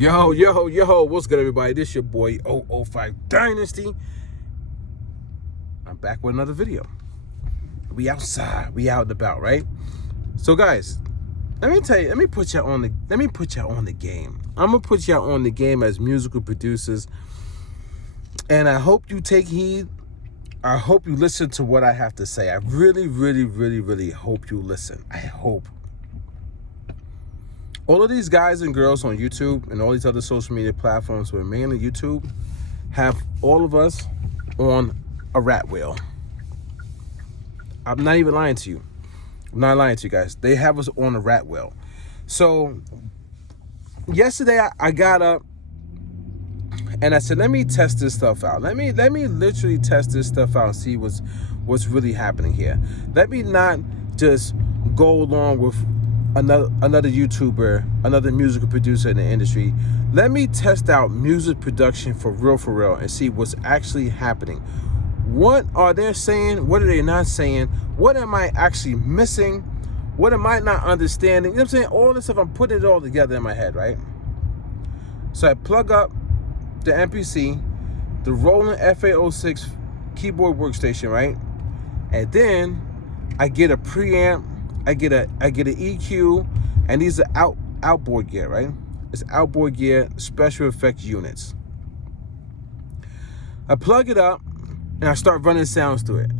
Yo, what's good, everybody? This your boy 005 Dynasty. I'm back with another video. We outside, we out and about, right? So guys, let me put y'all on the game. I'm gonna put y'all on the game as musical producers. And I hope you take heed. I hope you listen to what I have to say. I really hope you listen. I hope. All of these guys and girls on YouTube and all these other social media platforms, but mainly YouTube, have all of us on a rat wheel. I'm not even lying to you. I'm not lying to you guys. They have us on a rat wheel. So yesterday I got up and I said, let me test this stuff out. Let me literally test this stuff out and see what's really happening here. Let me not just go along with another YouTuber, another musical producer in the industry. Let me test out music production for real, and see what's actually happening. What are they saying? What are they not saying? What am I actually missing? What am I not understanding? You know what I'm saying? All this stuff, I'm putting it all together in my head, right? So I plug up the MPC, the Roland FA06 keyboard workstation, right? And then I get a preamp, I get an EQ, and these are outboard gear, right? It's outboard gear, special effects units. I plug it up and I start running sounds through it.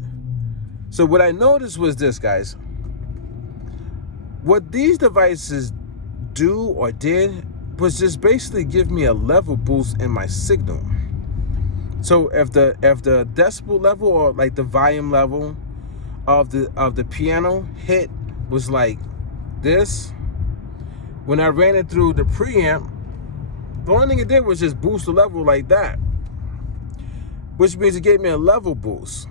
So what I noticed was this, guys. What these devices do or did was just basically give me a level boost in my signal. So if the decibel level, or like the volume level of the piano hit was like this, when I ran it through the preamp, the only thing it did was just boost the level like that, which means it gave me a level boost,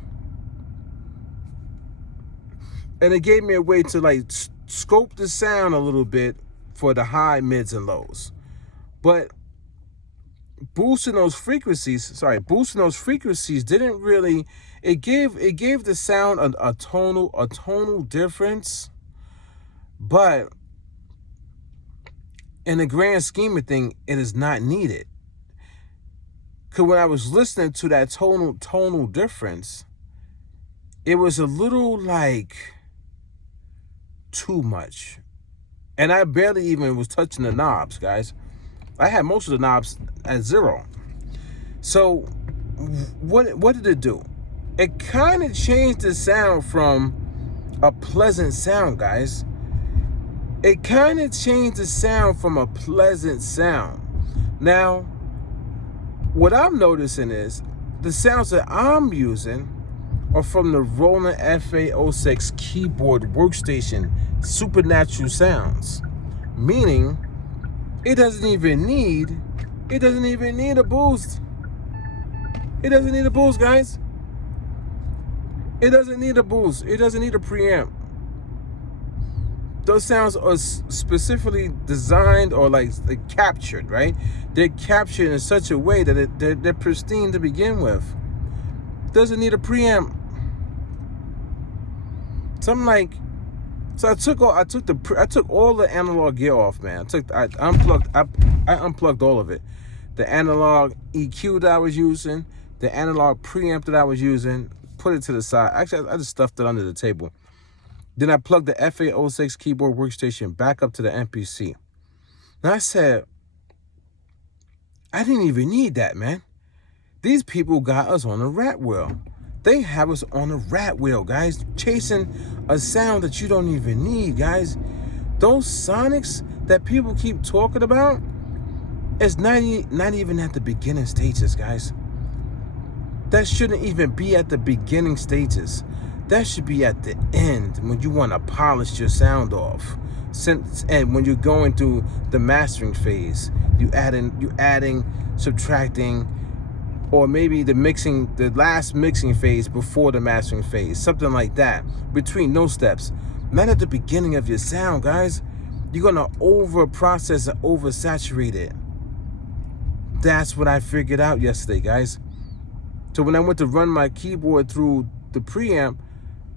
and it gave me a way to like scope the sound a little bit for the high, mids, and lows. But boosting those frequencies didn't really, it gave the sound a tonal difference. But in the grand scheme of things, it is not needed. Because when I was listening to that tonal difference, it was a little like too much. And I barely even was touching the knobs, guys. I had most of the knobs at 0. So what did it do? It kind of changed the sound from a pleasant sound, guys. It kind of changed the sound from a pleasant sound. Now, what I'm noticing is the sounds that I'm using are from the Roland FA06 keyboard workstation supernatural sounds, meaning it doesn't even need a boost. It doesn't need a boost, guys. It doesn't need a boost. It doesn't need a preamp. Those sounds are specifically designed or like captured, right? They're captured in such a way that they're pristine to begin with. Doesn't need a preamp. So I took all the analog gear off, man. I unplugged all of it. The analog EQ that I was using, the analog preamp that I was using, put it to the side. Actually, I just stuffed it under the table. Then I plugged the FA06 keyboard workstation back up to the MPC. And I said, I didn't even need that, man. These people got us on a rat wheel. They have us on a rat wheel, guys, chasing a sound that you don't even need, guys. Those sonics that people keep talking about, it's not even at the beginning stages, guys. That shouldn't even be at the beginning stages. That should be at the end, when you want to polish your sound off. And when you're going through the mastering phase, you adding, subtracting, or maybe the last mixing phase before the mastering phase, something like that. Between those steps, not at the beginning of your sound, guys. You're gonna over process and oversaturate it. That's what I figured out yesterday, guys. So when I went to run my keyboard through the preamp,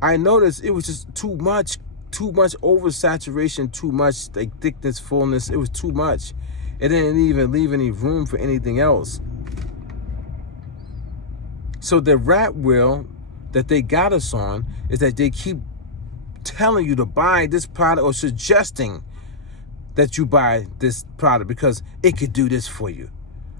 I noticed it was just too much oversaturation, too much like thickness, fullness. It was too much. It didn't even leave any room for anything else. So the rat wheel that they got us on is that they keep telling you to buy this product or suggesting that you buy this product because it could do this for you.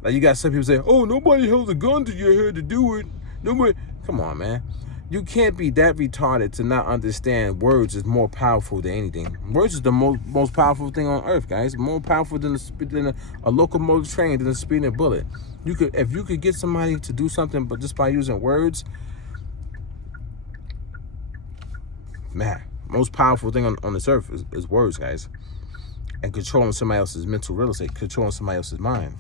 Like you got some people say, oh, nobody held a gun to your head to do it. Nobody. Come on, man. You can't be that retarded to not understand words is more powerful than anything. Words is the most powerful thing on earth, guys. More powerful than a locomotive train, than a speeding bullet. If you could get somebody to do something, but just by using words, man, most powerful thing on this earth is words, guys. And controlling somebody else's mental real estate, controlling somebody else's mind.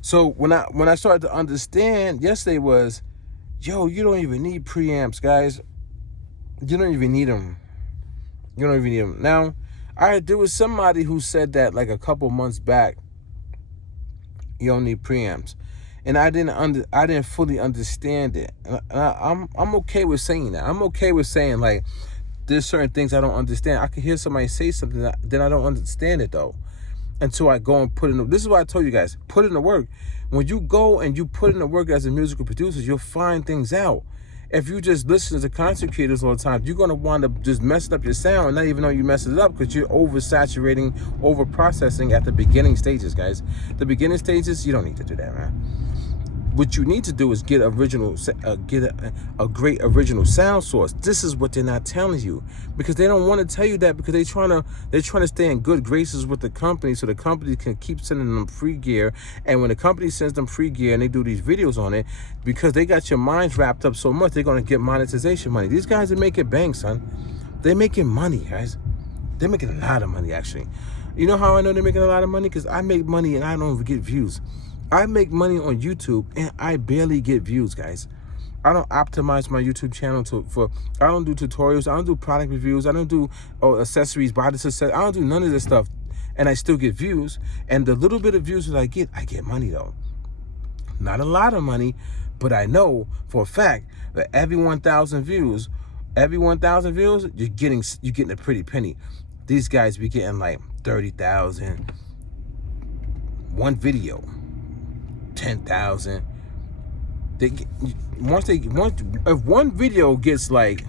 So when I started to understand yesterday was, yo, you don't even need preamps, guys. You don't even need them. You don't even need them. Now, there was somebody who said that like a couple months back, you don't need preamps. And I didn't fully understand it. And I'm okay with saying that. I'm okay with saying like there's certain things I don't understand. I can hear somebody say something then I don't understand it though. Until I go and put in this is why I told you guys, put in the work. When you go and you put in the work as a musical producer, you'll find things out. If you just listen to content creators all the time, you're going to wind up just messing up your sound and not even know you messed it up because you're oversaturating, over-processing at the beginning stages, guys. The beginning stages, you don't need to do that, man. What you need to do is get a great original sound source. This is what they're not telling you because they don't want to tell you that because they're trying to stay in good graces with the company so the company can keep sending them free gear. And when the company sends them free gear and they do these videos on it, because they got your minds wrapped up so much, they're going to get monetization money. These guys are making bank, son. They're making money, guys. They're making a lot of money, actually. You know how I know they're making a lot of money? Because I make money and I don't even get views. I make money on YouTube and I barely get views, guys. I don't optimize my YouTube channel I don't do tutorials. I don't do product reviews. I don't do accessories, body accessories. I don't do none of this stuff. And I still get views. And the little bit of views that I get money though. Not a lot of money, but I know for a fact that every 1,000 views, you're getting a pretty penny. These guys be getting like 30,000 one video. 10,000. If one video gets like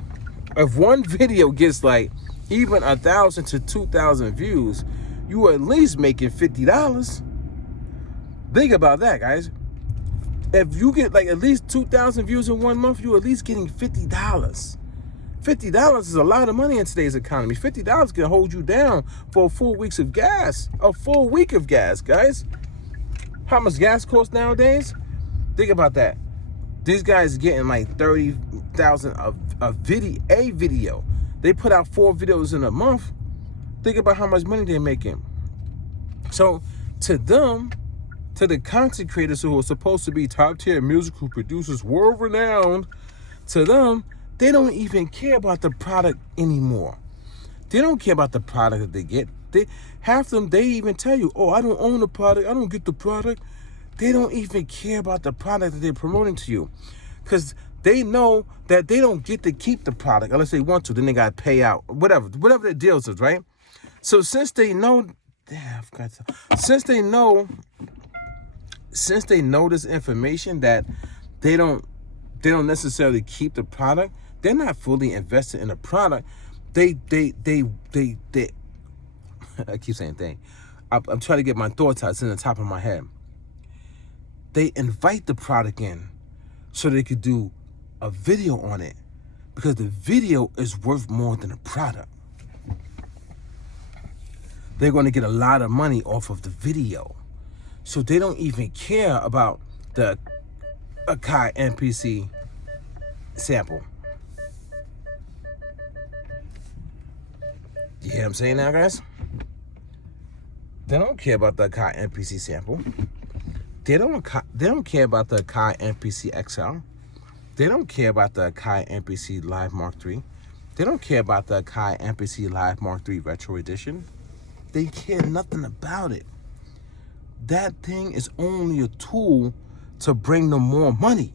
even 1,000 to 2,000 views, you are at least making $50. Think about that, guys. If you get like at least 2,000 views in 1 month, you're at least getting $50. $50 is a lot of money in today's economy. $50 can hold you down for a full week of gas, guys. How much gas costs nowadays? Think about that. These guys getting like 30,000 a video. They put out 4 videos in a month. Think about how much money they're making. So to them, to the content creators who are supposed to be top tier musical producers, world renowned, to them, they don't even care about the product anymore. They don't care about the product that they get. Half of them, they even tell you, oh, I don't own the product. I don't get the product. They don't even care about the product that they're promoting to you because they know that they don't get to keep the product unless they want to. Then they got to pay out, whatever their deals is, right? So since they know this information that they don't necessarily keep the product, they're not fully invested in the product. They I keep saying thing. I'm trying to get my thoughts out. It's in the top of my head. They invite the product in so they could do a video on it because the video is worth more than the product. They're going to get a lot of money off of the video. So they don't even care about the Akai MPC sample. You hear what I'm saying now, guys? They don't care about the Akai MPC sample. They don't care about the Akai MPC XL. They don't care about the Akai MPC Live Mark III. They don't care about the Akai MPC Live Mark III Retro Edition. They care nothing about it. That thing is only a tool to bring them more money.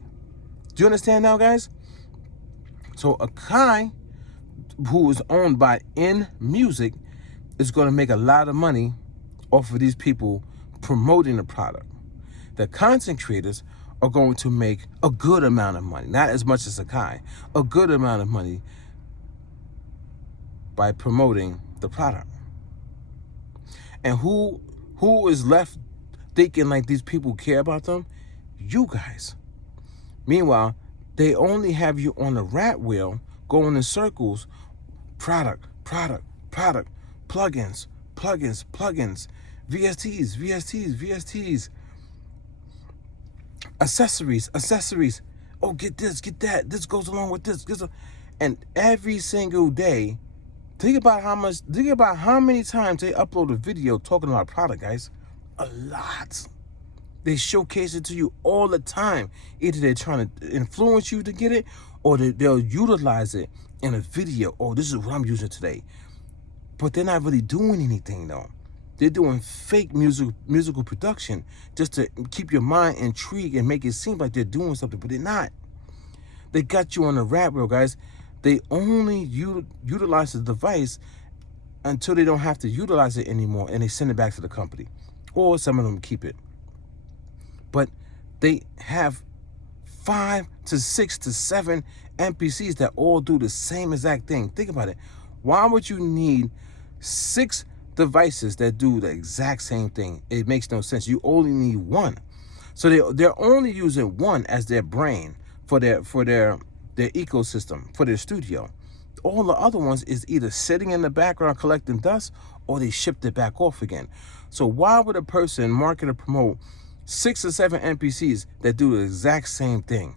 Do you understand now, guys? So Akai, who is owned by N Music, is going to make a lot of money off of these people promoting the product. The content creators are going to make a good amount of money, not as much as Sakai, a good amount of money by promoting the product. And who is left thinking like these people care about them? You guys. Meanwhile, they only have you on the rat wheel going in circles. Product, plugins, VSTs, accessories. Oh, get this, get that. This goes along with this. And every single day, think about how many times they upload a video talking about product, guys. A lot. They showcase it to you all the time. Either they're trying to influence you to get it, or they'll utilize it in a video. Oh, this is what I'm using today. But they're not really doing anything, though. They're doing fake musical production just to keep your mind intrigued and make it seem like they're doing something, but they're not. They got you on the rat wheel, guys. They only utilize the device until they don't have to utilize it anymore, and they send it back to the company. Or some of them keep it. But they have 5 to 6 to 7 NPCs that all do the same exact thing. Think about it. Why would you need 6 devices that do the exact same thing? It makes no sense. You only need one. So they're only using one as their brain for their ecosystem, for their studio. All the other ones is either sitting in the background collecting dust, or they shipped it back off again. So why would a person market or promote 6 or 7 NPCs that do the exact same thing?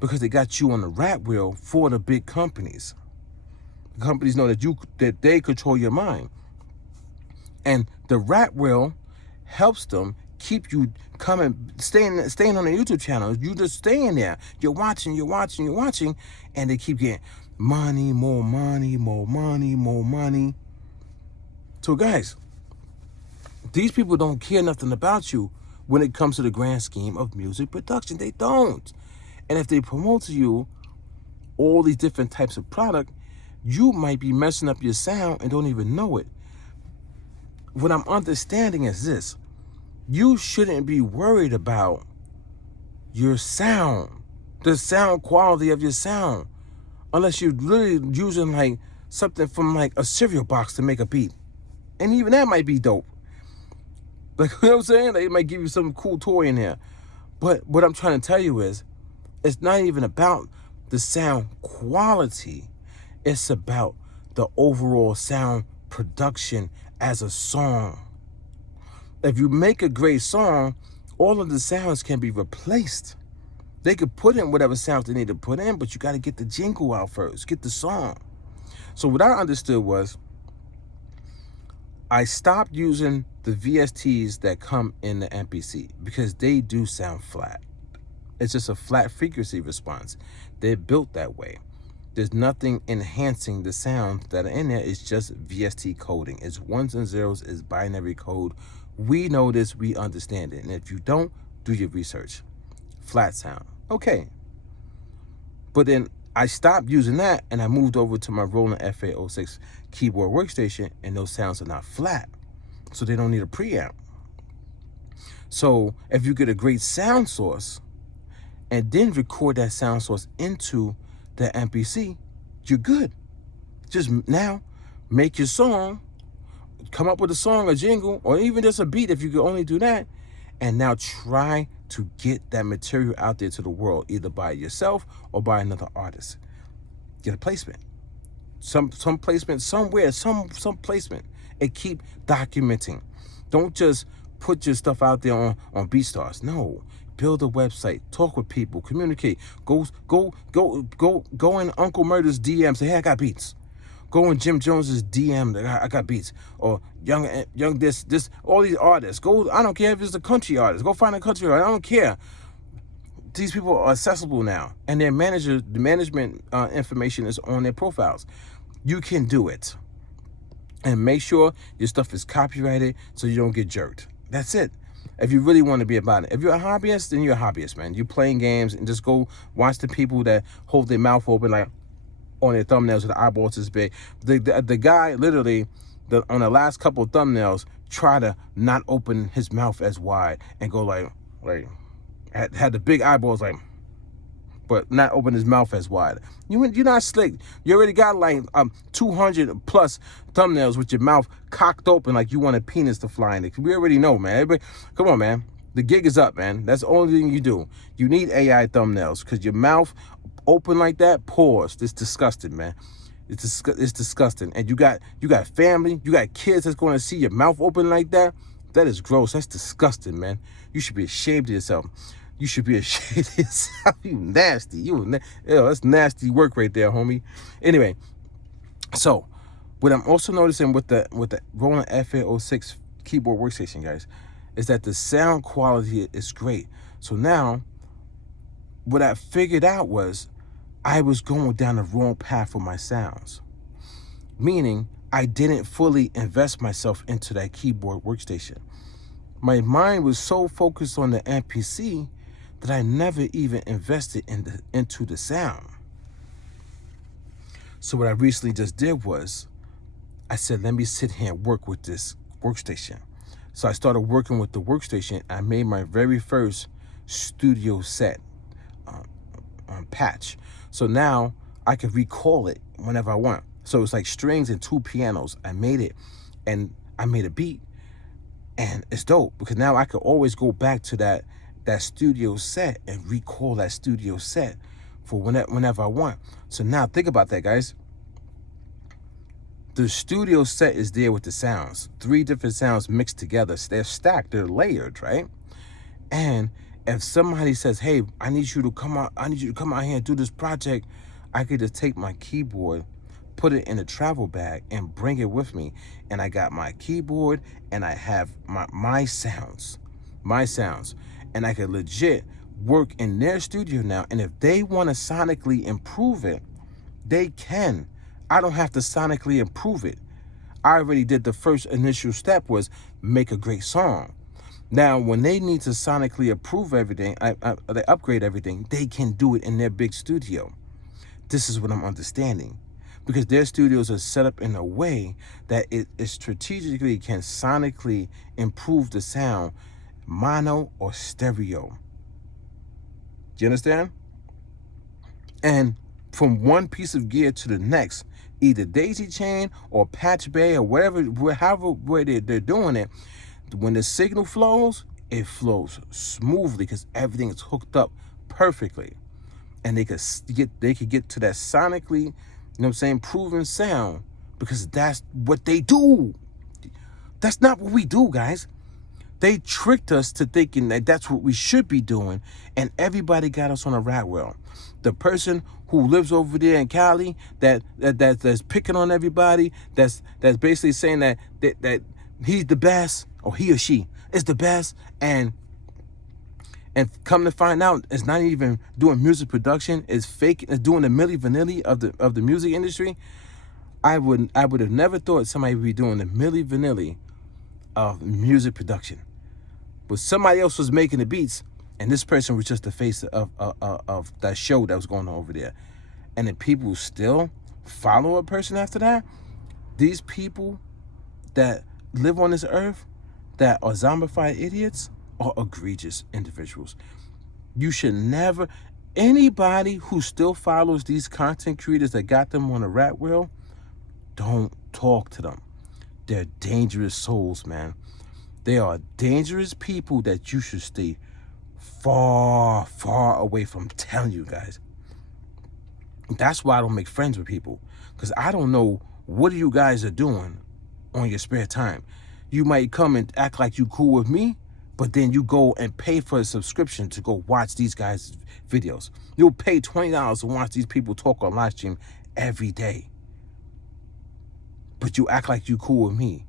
Because they got you on the rat wheel for the big companies. The companies know that they control your mind. And the rat wheel helps them keep you staying on the YouTube channel. You just staying there. You're watching, and they keep getting money, more money. So guys, these people don't care nothing about you when it comes to the grand scheme of music production. They don't. And if they promote to you all these different types of product, you might be messing up your sound and don't even know it. What I'm understanding is this: you shouldn't be worried about your sound, the sound quality of your sound, unless you're literally using like something from like a cereal box to make a beat. And even that might be dope. Like, you know what I'm saying? They might give you some cool toy in there. But what I'm trying to tell you is, it's not even about the sound quality. It's about the overall sound production as a song. If you make a great song, all of the sounds can be replaced. They could put in whatever sounds they need to put in, but you got to get the jingle out first, get the song. So what I understood was, I stopped using the VSTs that come in the MPC because they do sound flat. It's just a flat frequency response. They're built that way. There's nothing enhancing the sounds that are in there. It's just VST coding. It's ones and zeros, it's binary code. We know this, we understand it. And if you don't, do your research. Flat sound. Okay. But then I stopped using that and I moved over to my Roland FA06 keyboard workstation, and those sounds are not flat. So they don't need a preamp. So if you get a great sound source and then record that sound source into the MPC, you're good. Just now make your song, come up with a song, a jingle, or even just a beat if you could only do that, and now try to get that material out there to the world, either by yourself or by another artist. Get a placement. Some placement somewhere, some placement, and keep documenting. Don't just put your stuff out there on BeatStars. No. Build a website, talk with people, communicate. Go in Uncle Murder's DM, say, hey, I got beats. Go in Jim Jones's DM, I got beats. Or young this, all these artists. Go, I don't care if it's a country artist. Go find a country artist. I don't care. These people are accessible now, and the management information is on their profiles. You can do it. And make sure your stuff is copyrighted so you don't get jerked. That's it. If you really want to be about it. If you're a hobbyist, then you're a hobbyist, man. You're playing games, and just go watch the people that hold their mouth open like on their thumbnails with the eyeballs this big. The guy literally on the last couple of thumbnails try to not open his mouth as wide and go like had the big eyeballs like, but not open his mouth as wide. You're not slick. You already got like 200 plus thumbnails with your mouth cocked open like you want a penis to fly in it. We already know, man. Everybody, come on, man. The gig is up, man. That's the only thing you do. You need AI thumbnails because your mouth open like that, pause. It's disgusting, man. It's disgusting. And you got family, you got kids that's going to see your mouth open like that. That is gross. That's disgusting, man. You should be ashamed of yourself. You should be ashamed of yourself. You nasty. Ew, that's nasty work right there, homie. Anyway, so what I'm also noticing with the Roland FA06 keyboard workstation, guys, is that the sound quality is great. So now, what I figured out was I was going down the wrong path for my sounds. Meaning, I didn't fully invest myself into that keyboard workstation. My mind was so focused on the MPC that I never even invested into the sound. So what I recently just did was, I said, let me sit here and work with this workstation. So I started working with the workstation. I made my very first studio set patch. So now I can recall it whenever I want. So it's like strings and 2 pianos. I made it, and I made a beat, and it's dope because now I can always go back to that studio set and recall that studio set for whenever I want. So now think about that, guys. The studio set is there with the sounds. 3 different sounds mixed together. So they're stacked, they're layered, right? And if somebody says, hey, I need you to come out here and do this project, I could just take my keyboard, put it in a travel bag, and bring it with me. And I got my keyboard, and I have my sounds. And I could legit work in their studio now. And if they want to sonically improve it, they can. I don't have to sonically improve it. I already did the first initial step was make a great song. Now, when they need to sonically improve everything, they upgrade everything, they can do it in their big studio. This is what I'm understanding. Because their studios are set up in a way that it strategically can sonically improve the sound, mono or stereo. Do you understand? And from one piece of gear to the next, either daisy chain or patch bay or however way they're doing it, when the signal flows, it flows smoothly because everything is hooked up perfectly. And they could get to that sonically, you know what I'm saying, proven sound because that's what they do. That's not what we do, guys. They tricked us to thinking that that's what we should be doing, and everybody got us on a rat wheel. The person who lives over there in Cali that's picking on everybody, that's basically saying that he's the best, or he or she is the best, and come to find out, it's not even doing music production. It's fake. It's doing the Milli Vanilli of the music industry. I would have never thought somebody would be doing the Milli Vanilli of music production, but somebody else was making the beats, and this person was just the face of that show that was going on over there. And then people still follow a person after that. These people that live on this earth that are zombified idiots are egregious individuals. You should never, anybody who still follows these content creators that got them on a rat wheel, don't talk to them. They're dangerous souls, man. They are dangerous people that you should stay far, far away from. I'm telling you guys. That's why I don't make friends with people, because I don't know what you guys are doing on your spare time. You might come and act like you cool with me, but then you go and pay for a subscription to go watch these guys' videos. You'll pay $20 to watch these people talk on live stream every day. But you act like you cool with me.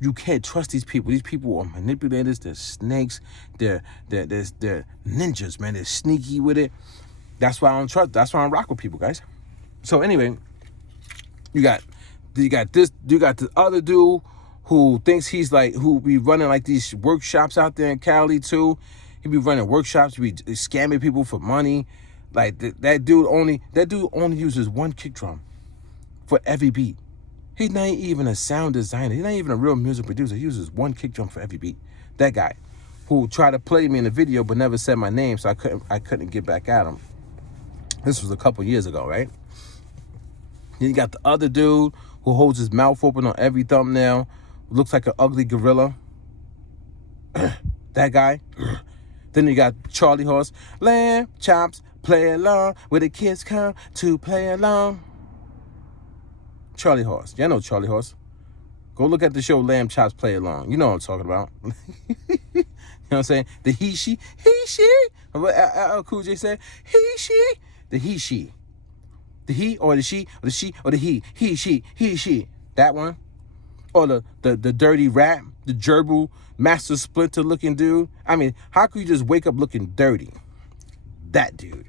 You can't trust these people. These people are manipulators. They're snakes. They're ninjas, man. They're sneaky with it. That's why I don't trust. That's why I don't rock with people, guys. So anyway, you got this other dude who thinks who be running like these workshops out there in Cali too. He be running workshops. He be scamming people for money. Like that dude only uses one kick drum for every beat. He's not even a sound designer. He's not even a real music producer. He uses one kick drum for every beat. That guy who tried to play me in the video but never said my name, so I couldn't get back at him. This was a couple years ago, right? Then you got the other dude who holds his mouth open on every thumbnail, looks like an ugly gorilla. That guy. Then you got Charlie Horse. Lamb chops, play along, where the kids come to play along. Charlie Horse. Yeah, I know Charlie Horse. Go look at the show Lamb Chops, Play Along. You know what I'm talking about. You know what I'm saying? The he, she. What Cool J said? He, she. The he or the she or the she or the he. He, she. That one. Or the dirty rat, the gerbil, Master Splinter looking dude. I mean, how could you just wake up looking dirty? That dude.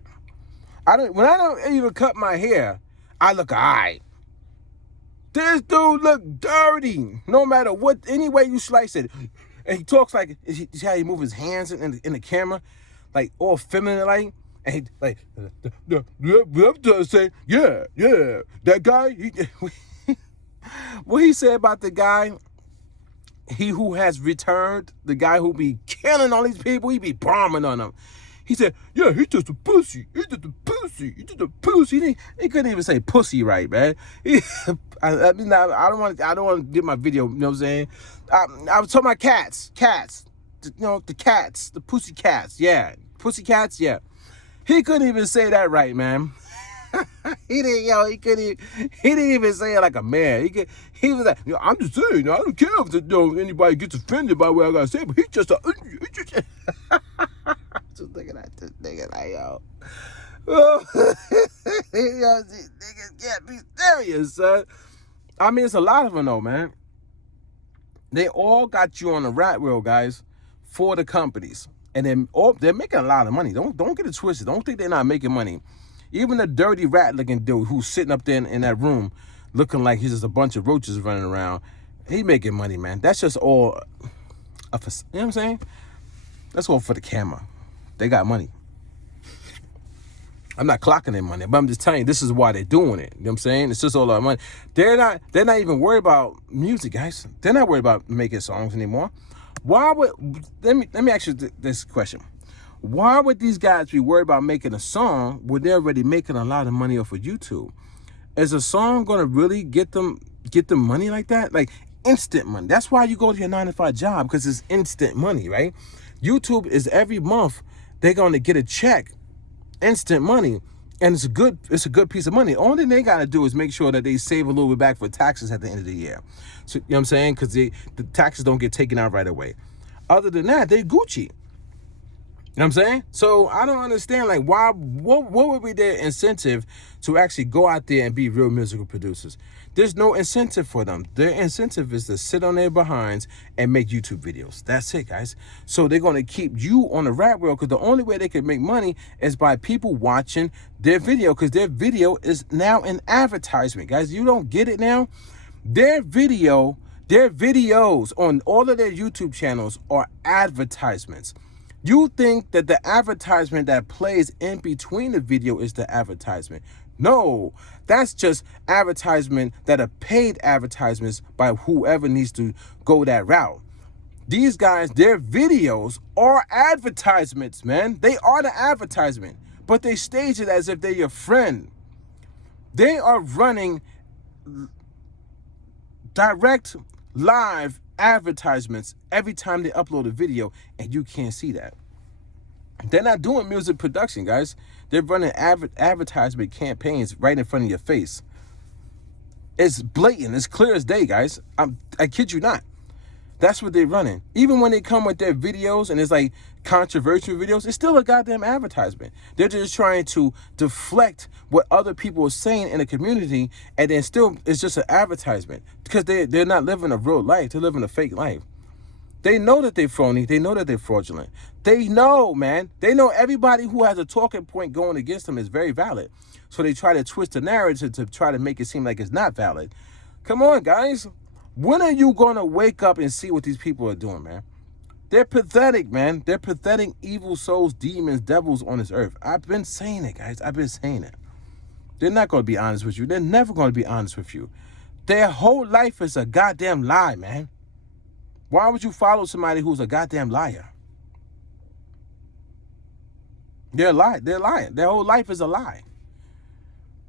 When I don't even cut my hair, I look alright. This dude look dirty, no matter what, any way you slice it. And he talks like, see how he move his hands in the camera, like all feminine like, and he like, I'm trying to say, yeah, that guy. What he said about the guy, he who has returned, the guy who be killing all these people, he be bombing on them. He said, yeah, he's just a pussy. He's just a pussy. He's just a pussy. He couldn't even say pussy right, man. I don't want to get my video, you know what I'm saying? I was talking about cats. You know, the cats, the pussy cats, yeah. Pussy cats, yeah. He couldn't even say that right, man. He didn't even say it like a man. He was like, I'm just saying, I don't care if anybody gets offended by what I gotta say, but he's just a. Just looking at this nigga like, yo. Niggas can't be serious, son. I mean, it's a lot of them though, man. They all got you on the rat wheel, guys, for the companies. And they're making a lot of money. Don't get it twisted. Don't think they're not making money. Even the dirty rat looking dude who's sitting up there in that room looking like he's just a bunch of roaches running around, he making money, man. That's just all, you know what I'm saying? That's all for the camera. They got money. I'm not clocking their money, but I'm just telling you, this is why they're doing it. You know what I'm saying? It's just all our money. They're not even worried about music, guys. They're not worried about making songs anymore. Let me ask you this question. Why would these guys be worried about making a song when they're already making a lot of money off of YouTube? Is a song gonna really get them money like that? Like instant money. That's why you go to your 9-to-5 job, because it's instant money, right? YouTube is every month they're gonna get a check, instant money, and it's a good piece of money. Only thing they gotta do is make sure that they save a little bit back for taxes at the end of the year. So you know what I'm saying? Because the taxes don't get taken out right away. Other than that, they Gucci. You know what I'm saying? So I don't understand, like, what would be their incentive to actually go out there and be real musical producers? There's no incentive for them. Their incentive is to sit on their behinds and make YouTube videos. That's it, guys. So they're going to keep you on the rat wheel, because the only way they can make money is by people watching their video, because their video is now an advertisement. Guys, you don't get it now? Their videos on all of their YouTube channels are advertisements. You think that the advertisement that plays in between the video is the advertisement. No, that's just advertisement that are paid advertisements by whoever needs to go that route. These guys, their videos are advertisements, man. They are the advertisement, but they stage it as if they're your friend. They are running direct live advertisements every time they upload a video, and you can't see that. They're not doing music production, guys. They're running advertisement campaigns right in front of your face. It's blatant. It's clear as day, guys. I kid you not. That's what they're running. Even when they come with their videos and it's like controversial videos, it's still a goddamn advertisement. They're just trying to deflect what other people are saying in the community, and then still it's just an advertisement, because they're not living a real life. They're living a fake life. They know that they're phony. They know that they're fraudulent. They know, man. They know everybody who has a talking point going against them is very valid. So they try to twist the narrative to try to make it seem like it's not valid. Come on, guys. When are you going to wake up and see what these people are doing, man? They're pathetic, man. They're pathetic evil souls, demons, devils on this earth. I've been saying it, guys. I've been saying it. They're not going to be honest with you. They're never going to be honest with you. Their whole life is a goddamn lie, man. Why would you follow somebody who's a goddamn liar? They're lying. They're lying. Their whole life is a lie.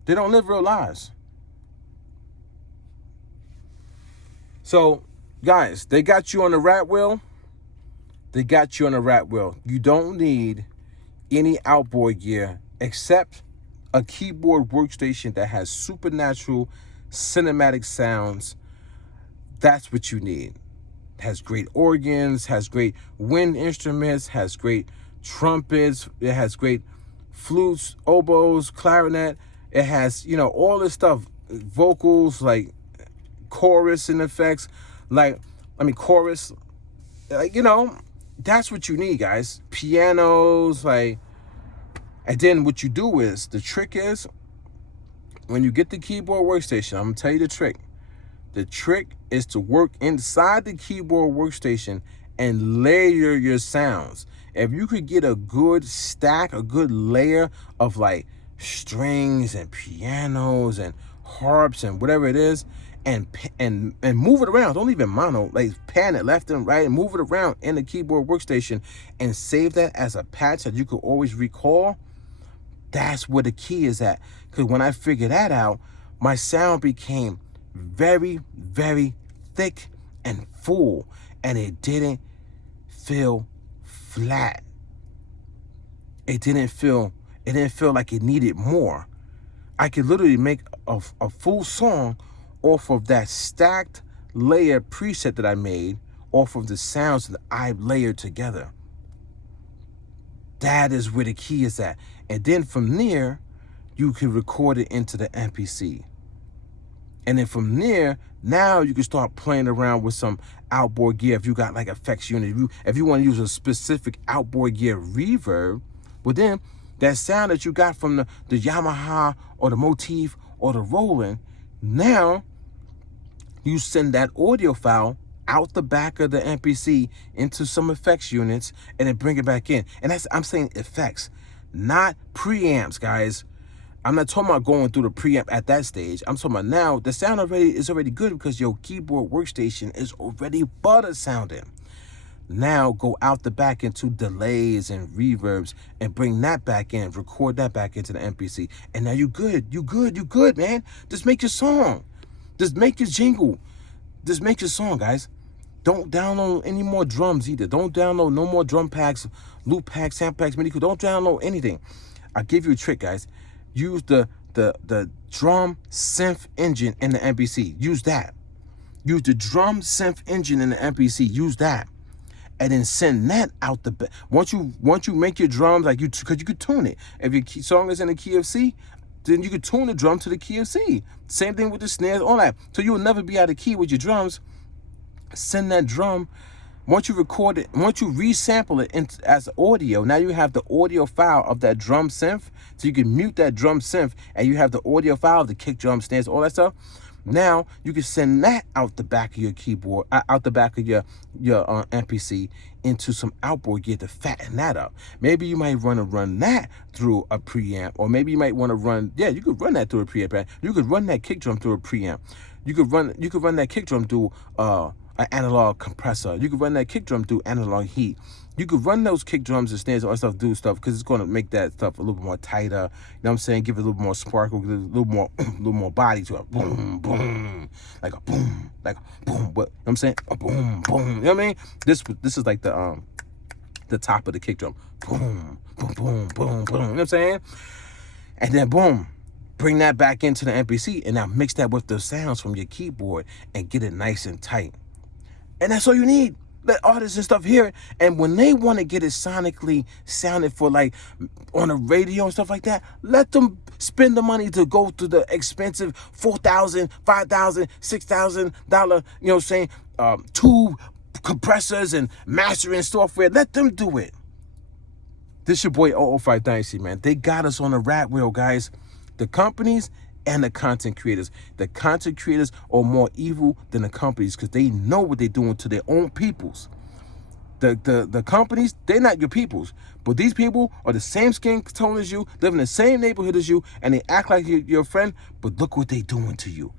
They don't live real lives. So, guys, they got you on the rat wheel. They got you on the rat wheel. You don't need any outboard gear except a keyboard workstation that has supernatural cinematic sounds. That's what you need. Has great organs, has great wind instruments, has great trumpets, it has great flutes, oboes, clarinet. It has, all this stuff, vocals, like chorus and effects, chorus, that's what you need, guys. Pianos, and then what you do is, the trick is, when you get the keyboard workstation, I'm gonna tell you the trick. The trick is to work inside the keyboard workstation and layer your sounds. If you could get a good stack, a good layer of strings and pianos and harps and whatever it is, and move it around. Don't leave it mono. Pan it left and right and move it around in the keyboard workstation and save that as a patch that you could always recall. That's where the key is at. Because when I figured that out, my sound became very, very thick and full, and it didn't feel flat. It didn't feel like it needed more. I could literally make a full song off of that stacked layer preset that I made, off of the sounds that I layered together. That is where the key is at. And then from there, you can record it into the MPC. And then from there, now you can start playing around with some outboard gear. If you got effects unit, if you want to use a specific outboard gear reverb, well then that sound that you got from the Yamaha or the Motif or the Roland, now you send that audio file out the back of the MPC into some effects units and then bring it back in. And I'm saying effects, not preamps, guys. I'm not talking about going through the preamp at that stage. I'm talking about now the sound is already good because your keyboard workstation is already butter sounding. Now go out the back into delays and reverbs and bring that back in, record that back into the MPC. And now you good, man. Just make your song. Just make your jingle. Just make your song, guys. Don't download any more drums either. Don't download no more drum packs, loop packs, sample packs, MIDI. Don't download anything. I'll give you a trick, guys. Use the drum synth engine in the MPC. Use that. Use the drum synth engine in the MPC. Use that. And then send that out the back. Once you make your drums, because you could tune it. If your song is in the key of C, then you could tune the drum to the key of C. Same thing with the snares, all that. So you'll never be out of key with your drums. Send that drum. Once you record it, once you resample it as audio, now you have the audio file of that drum synth. So you can mute that drum synth and you have the audio file of the kick, drum, snares, all that stuff. Now you can send that out the back of your keyboard, out the back of your MPC into some outboard gear to fatten that up. Maybe you might want to run that through a preamp, or maybe you might want to run, you could run that through a preamp. You could run that kick drum through a preamp. You could run that kick drum through an analog compressor. You could run that kick drum through analog heat. You could run those kick drums and snares, all that stuff, do stuff, because it's going to make that stuff a little bit more tighter. You know what I'm saying? Give it a little more sparkle, give it a little more body to it. Boom, boom, like a boom, like a boom. What, you know what I'm saying? A boom, boom. You know what I mean? This is like the top of the kick drum. Boom, boom, boom, boom, boom. You know what I'm saying? And then boom, bring that back into the MPC and now mix that with the sounds from your keyboard and get it nice and tight. And that's all you need. Let artists and stuff hear it. And when they want to get it sonically sounded for on the radio and stuff like that, let them spend the money to go to the expensive $4,000, $5,000, $6,000, you know what I'm saying, tube compressors and mastering software. Let them do it. This your boy 005 Dynasty, man. They got us on the rat wheel, guys. The companies and the content creators. The content creators are more evil than the companies because they know what they're doing to their own peoples. The companies, they're not your peoples. But these people are the same skin tone as you, live in the same neighborhood as you, and they act like you're your friend, but look what they're doing to you.